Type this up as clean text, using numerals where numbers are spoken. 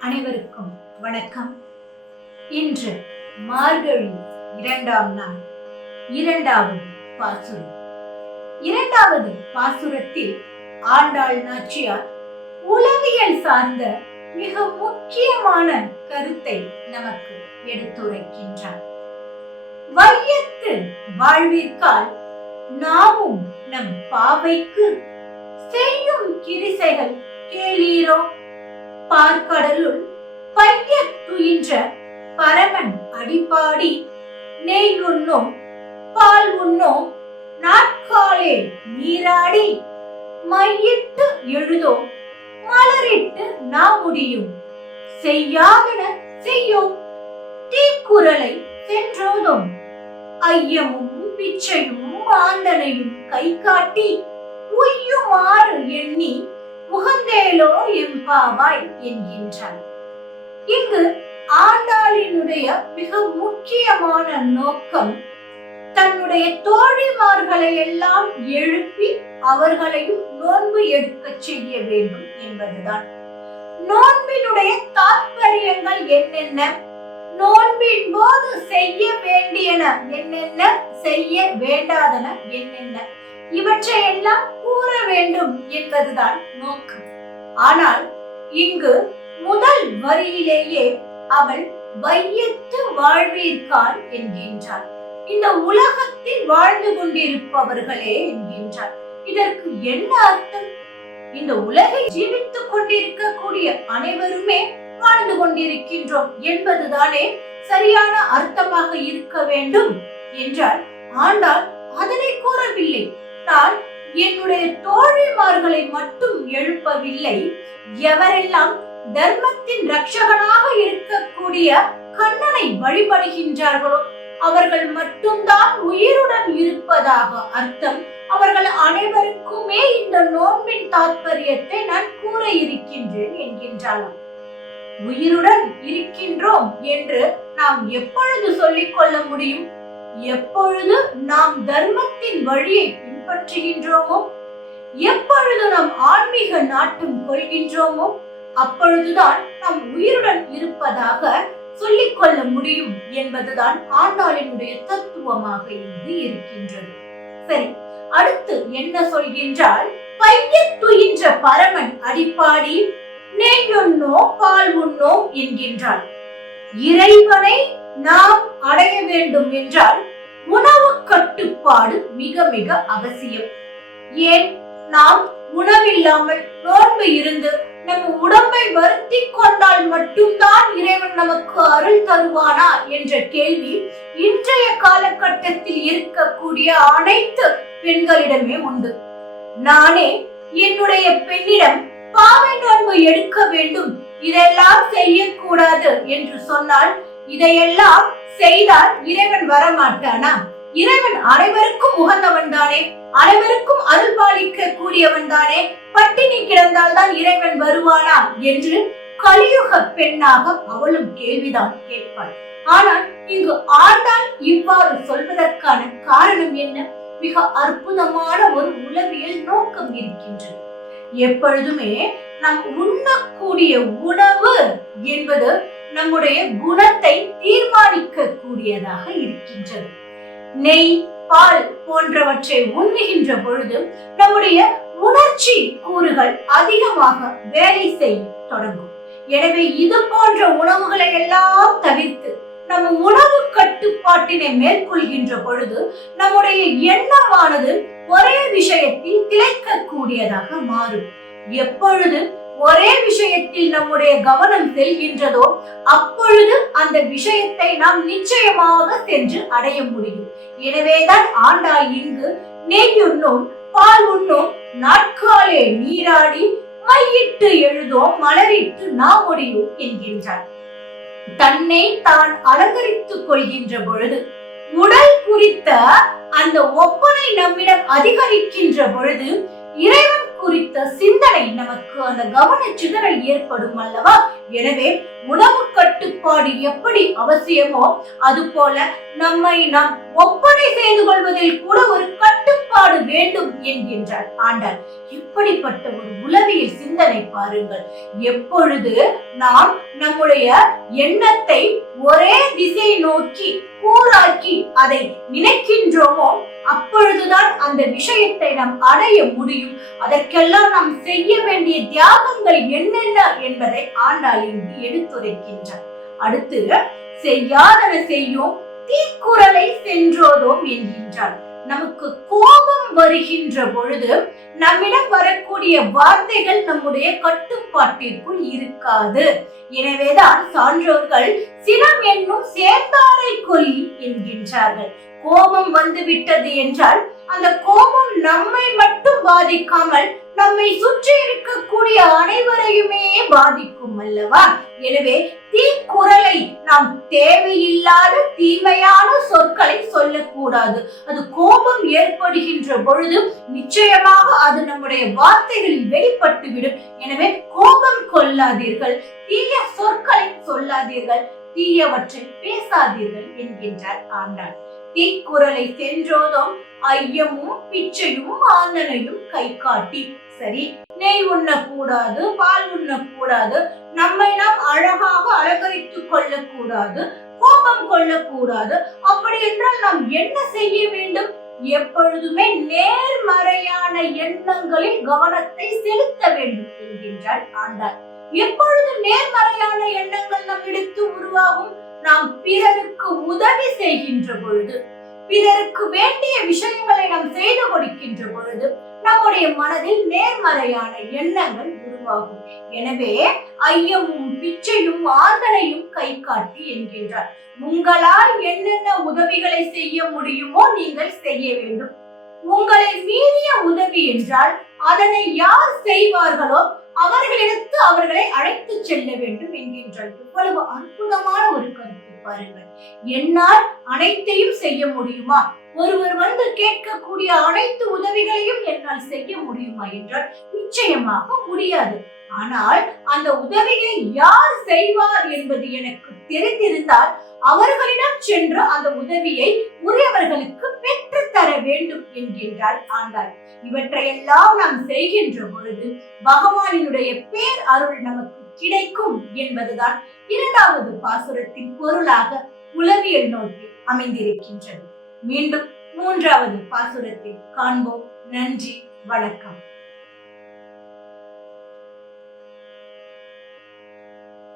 அனைவருக்கும் வணக்கம். இன்று மார்கழி 2ஆம் நாள், 2வது பாசுரம். 2வது பாசுரத்தில் ஆண்டாள் நாச்சியார் உளவியல் சார்ந்த மிக முக்கியமான கருத்தை நமக்கு எடுத்துரைக்கின்றார். வையத்து வாழ்விற்கால் நாமும் நம் பாவைக்கு செய்யும் கிரிசைகள் கேளீரோ. பார்க்கடலுள் பையத் துயின்ற பரமன் அடிப்பாடி நெய் உண்ணோம் பால் உண்ணோம் நாட்காலே நீராடி மையிட்டு எழுதோம் மலரிட்டு நாமுடியும் செய்யாதன செய்யோம் தீக்குறளை சென்றோதும் ஐயமும் பிச்சையும் ஆந்தனையும் கை காட்டி உய்யுமாறு எண்ணி முகந்தேலோ எம்பாவாய் என்கின்றார். இங்கு ஆண்டாளினுடைய மிக முக்கியமான நோக்கம் தன்னுடைய தோழிமார்களை எல்லாம் எழுப்பி அவர்களையும் நோன்பு எடுக்க செய்ய வேண்டும் என்பதுதான். நோன்பினுடைய தாற்பயங்கள் என்னென்ன, நோன்பின் போது செய்ய வேண்டியன என்னென்ன, செய்ய வேண்டாதன என்னென்ன, இவற்றையெல்லாம் கூற வேண்டும் என்பதுதான் நோக்கம். ஆனால் இங்கு முதல் வரியிலேயே அவள் வையத்து வாழ்வீர்கால் என்கின்றாள். இந்த உலகத்தில் வாழ்ந்து கொண்டிருப்பவர்களே என்கின்றார். இதற்கு என்ன அர்த்தம்? இந்த உலகை ஜீவித்துக் கொண்டிருக்கக்கூடிய அனைவருமே வாழ்ந்து கொண்டிருக்கின்றோம் என்பதுதானே சரியான அர்த்தமாக இருக்க வேண்டும் என்றால், ஆண்டாள் அதனை கூறவில்லை. நான் என்னுடைய தோழிமார்களை மட்டும் எழுப்பவில்லை, எவரெல்லாம் தர்மத்தின் ரட்சகனாக இருக்கக்கூடிய கண்ணனை வழிபடுகின்றார்களோ அவர்கள் மட்டும்தான் உயிருடன் இருப்பதாக அர்த்தம். அவர்கள் அனைவருக்குமே இந்த நோன்பின் தாற்பயத்தை நான் கூற இருக்கின்றேன் என்கின்றாளாம். உயிருடன் இருக்கின்றோம் என்று நாம் எப்பொழுது சொல்லிக் கொள்ள முடியும்? எப்பொழுது நாம் தர்மத்தின் வழியை பின்பற்றுகின்றோமோ, எப்பொழுது நாம் ஆன்மீக நாட்டம் கொள்கின்றோமோ அப்பொழுதுதான் நாம் உயிருடன் இருப்பதாக சொல்லிக் கொள்ள முடியும் என்பதுதான் ஆண்டாளினுடைய தத்துவமாக இங்கு இருக்கின்றது. சரி, அடுத்து என்ன சொல்கின்றால், பையத் துயின்ற பரமன் அடிப்பாடி நெய் உண்ணோம் பால் உண்ணோம் என்கின்றாள். இறைவனை நாம் அடைய வேண்டும் என்றால் உணவு கட்டுப்பாடு மிக மிக அவசியம். ஏன் நாம் உணவில்லாமல் நோன்பு இருந்து நம் உடம்பை வருத்தி கொண்டால் மட்டும்தான் இறைவன் நமக்கு அருள் தருவானா என்ற கேள்வி இன்றைய காலகட்டத்தில் இருக்கக்கூடிய அனைத்து பெண்களிடமே உண்டு. நானே என்னுடைய பெண்ணிடம் பாவை நோன்பு எடுக்க வேண்டும், இதெல்லாம் செய்யக்கூடாது என்று சொன்னால், இதையெல்லாம் செய்தால் இறைவன் வரமாட்டானா? இறைவன் அனைவருக்கும் உகந்தவன் தானே, அனைவருக்கும் அருள் பாலிக்க கூடியவன் தானே, பட்டினி கிடந்தால் தான் இறைவன் வருவானா என்று கலியுக பெண்ணாக அவளும் கேள்விதான் கேட்பாள். ஆனால் இங்கு ஆண்டாள் இவ்வாறு சொல்வதற்கான காரணம் என்ன? மிக அற்புதமான ஒரு உளவியல் நோக்கம் இருக்கின்றது. எப்பொழுதுமே நாம் உண்ணக்கூடிய உணவு என்பது நம்முடைய குணத்தை தீர்மானிக்க கூடியதாக இருக்கின்றது. நெய் பால் போன்றவற்றை உண்ணுகின்ற பொழுது நம்முடைய உணர்ச்சி கூறுகள் அதிகமாக வேலை செய்ய தொடங்கும். எனவே இது போன்ற உணவுகளை எல்லாம் தவிர்த்து நம்ம உணவு கட்டுப்பாட்டினை மேற்கொள்கின்ற பொழுது நம்முடைய எண்ணமானது ஒரே விஷயத்தில் திளைக்க கூடியதாக மாறும். எப்பொழுது ஒரே விஷயத்தில் நம்முடைய கவனம் செல்கின்றதோ அப்பொழுது அந்த விஷயத்தை நாம் நிச்சயமாக சென்று அடைய முடியும். எனவேதான் ஆண்டாள் இங்கு நெய் உண்ணோம் பால் உண்ணோம் நாட்காலே நீராடி மையிட்டு எழுதோம் மலரிட்டு நாமுடியும் என்கின்றார். தன்னை தான் அலங்கரித்துக் கொள்கின்ற பொழுது, உடல் குறித்த அந்த ஒப்பனை நம்மிடம் அதிகரிக்கின்ற பொழுது இறைவன் குறித்த சிந்தனை நமக்கு அந்த கவன சிதறல் ஏற்படும் அல்லவா? எனவே உணவு கட்டுப்பாடு எப்படி அவசியமோ அது போல நம்மை நாம் ஒப்பனை செய்து கொள்வதில் கூட ஒரு கட்டுப்பாடு செயல்பாடு வேண்டும் என்கின்றார் ஆண்டாள். இப்படிப்பட்ட ஒரு உளவியல் சிந்தனை பாருங்கள். எப்பொழுது நாம் நம்முடைய எண்ணத்தை ஒரே திசை நோக்கி கூறாக்கி அதை நினைக்கின்றோமோ அப்பொழுதுதான் அந்த விஷயத்தை நாம் அடைய முடியும். அதற்கெல்லாம் நாம் செய்ய வேண்டிய தியாகங்கள் என்னென்ன என்பதை ஆண்டாள் இங்கு எடுத்துரைக்கின்றார். அடுத்து, செய்யாதன செய்யோம் தீக்குறளை சென்றோதோம் என்கின்றார். நமக்கு கோபம் வருகின்ற பொழுது நம்மிடம் வரக்கூடிய வார்த்தைகள் நம்முடைய கட்டுப்பாட்டிற்குள் இருக்காது. எனவேதான் சான்றோர்கள் சினம் என்னும் சேர்ந்தாரை கொல்லி என்கின்றார்கள். கோபம் வந்து விட்டது என்றால் அந்த கோபம் நம்மை மட்டும் பாதிக்காமல் நம்மை சுற்றி இருக்கக்கூடிய அனைவரையுமே பாதிக்கும் அல்லவா? எனவே தீக்குறளை நாம் தேவையில்லாத தீமையான சொற்களை சொல்லக்கூடாது. அது கோபம் ஏற்படுகின்ற பொழுது நிச்சயமாக அது நம்முடைய வார்த்தைகளில் வெளிப்பட்டுவிடும். எனவே கோபம் கொள்ளாதீர்கள், தீய சொற்களை சொல்லாதீர்கள், தீயவற்றை பேசாதீர்கள் என்கின்றார் ஆண்டாள். தீக்குறளை சென்றோதும் ஐயமும் பிச்சையும் ஆந்தனையும் கை காட்டி. சரி, நெய் உண்ணக்கூடாது, பால் உண்ணக்கூடாது, நம்மை நாம் அழகாக அலங்கரித்துக் கொள்ளக்கூடாது, கோபம் கொள்ளக்கூடாது. அப்படி என்றால் நாம் என்ன செய்ய வேண்டும்? எப்பொழுதுமே நேர்மறையான எண்ணங்களில் கவனத்தை செலுத்த வேண்டும் என்கின்றார் ஆண்டாள். எப்பொழுது நேர்மறையான எண்ணங்கள் நம்மிடத்து உருவாகும்? நாம் பிறருக்கு உதவி செய்கின்ற பொழுது, பிறருக்கு வேண்டிய விஷயங்களை நாம் செய்து கொடுக்கின்ற பொழுது நம்முடைய மனதில் நேர்மறையான எண்ணங்கள் உருவாகும். எனவே ஐயமும் பிச்சையும் ஆந்தனையும் கை காட்டி என்கின்றார். உங்களால் என்னென்ன உதவிகளை செய்ய முடியுமோ நீங்கள் செய்ய வேண்டும். உங்களை மீறிய உதவி என்றால் அதனை யார் செய்வார்களோ அவர்களிடத்து அவர்களை அழைத்து செல்ல வேண்டும் என்கின்றார். இவ்வளவு அற்புதமான ஒரு கருத்து பாருங்கள். என்னால் அனைத்தையும் செய்ய முடியுமா? ஒருவர் வந்து கேட்கக்கூடிய அனைத்து உதவிகளையும் என்னால் செய்ய முடியுமா என்றால் நிச்சயமாக முடியாது. ஆனால் அந்த உதவியை யார் செய்வார் என்பது எனக்கு தெரிந்திருந்தால் அவர்களிடம் சென்று அந்த உதவியை உரியவர்களுக்கு பெற்று தர வேண்டும் என்கின்றார் ஆண்டாள். இவற்றையெல்லாம் நாம் செய்கின்ற பொழுது பகவானினுடைய பேர் அருள் நமக்கு கிடைக்கும் என்பதுதான் இரண்டாவது பாசுரத்தின் பொருளாக உளவியல் நோக்கி அமைந்திருக்கின்றது. மீண்டும் மூன்றாவது பாசுரத்தில் காண்போம். நன்றி, வணக்கம்.